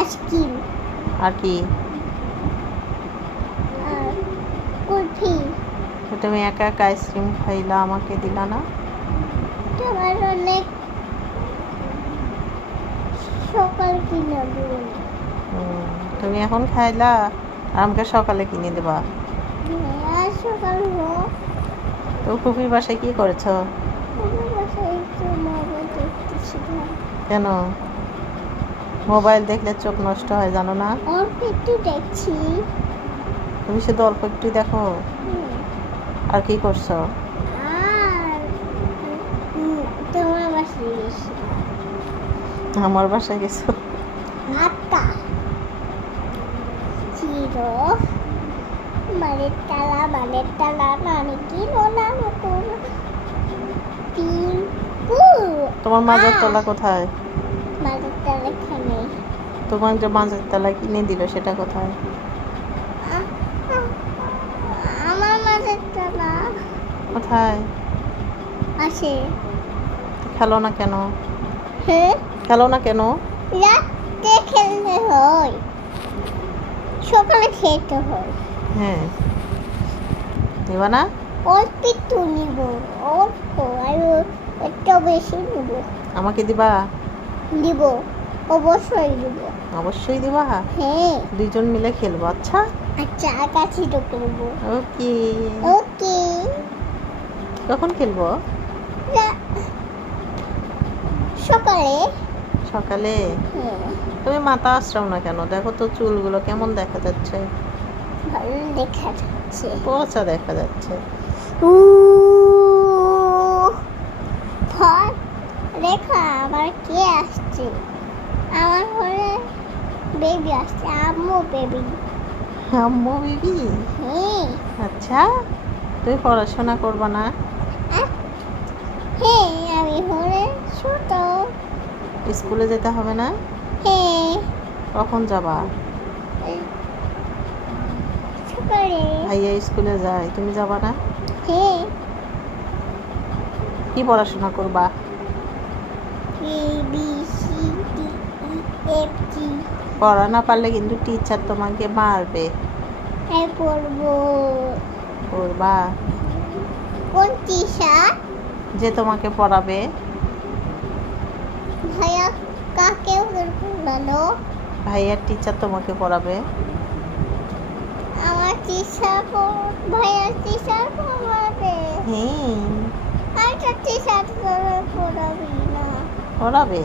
Ice cream আর কি? আর কুলফি। তো তুমি একা একা আইসক্রিম খাইলা, আমাকে দিলা না? তোমার অনেক সকাল কিনে দেবো। তুমি এখন খাইলা আর আমাকে সকালে কিনে দেবা? আর সকাল হোক। তো ফুপির বাসায় কি করেছ? আমার বাসায় একটু মোবাইল দেখতেছিলাম। কেন? মোবাইল দেখলে চোখ নষ্ট হয় জানো না? অল্প একটু দেখছি। তুমি শুধু অল্প একটু দেখো, আর কি করছো? আর তোমার বাসায় গেছি। আমার বাসায় গেছো? আটটা ছিল মানের তালা মানে কি নোনা নতুন পিঙ্কু। তোমার মাঝের তলা কোথায়? মানের তালা এখানে। তোমার যে মাঝের তলা কিনে দিল সেটা কোথায়? আমার মানের তালা কোথায়? আছে। খেলো না কেন? হ্যাঁ, খেলো না কেন? রাতে খেলতে হয়, সকালে খেতে হয়। হ্যাঁ, নিবা না? অল্প একটু নিব, অল্প, আর একটু বেশি নিব। আমাকে দিবা? দিব, অবশ্যই দিব। অবশ্যই দিবা। হ্যাঁ, দুইজন মিলে খেলবো, আচ্ছা? আচ্ছা, কাছে ঢুকে নেবো। ওকে। ওকে। কখন খেলবো? সকালে। সকালে? হ্যাঁ, তুমি মাথা আশ্রাও না কেন? দেখো তো চুলগুলো কেমন দেখা যাচ্ছে। ভালো দেখা যাচ্ছে। পচা দেখা যাচ্ছে। দেখা আবার কে আসছে? আমার ঘরে বেবি আসছে, আম্মু বেবি। আম্মু বিবি? হ্যাঁ। আচ্ছা, তুমি পড়াশোনা করবা না? হ্যাঁ, আমি ঘরে ছোট। স্কুলে যেতে হবে না? হ্যাঁ, কখন যাবা? সকালে। ভাইয়া স্কুলে যায়, তুমি যাবা না? হ্যাঁ। কি পড়াশোনা করবা? A B C D E F G. পড়া না পারলে কিন্তু টিচার তোমাকে মারবে। হ্যাঁ, পড়বো। পড়বা? কোন টিচার? যে তোমাকে পড়াবে। ভাইয়া কাকে পড়ালো? ভাইয়ার টিচার তোমাকে পড়াবে। আমার টিচার ভাইয়ার টিচার পড়াবে। হ্যাঁ, আর টিচার পড়াবি না। পড়াবে।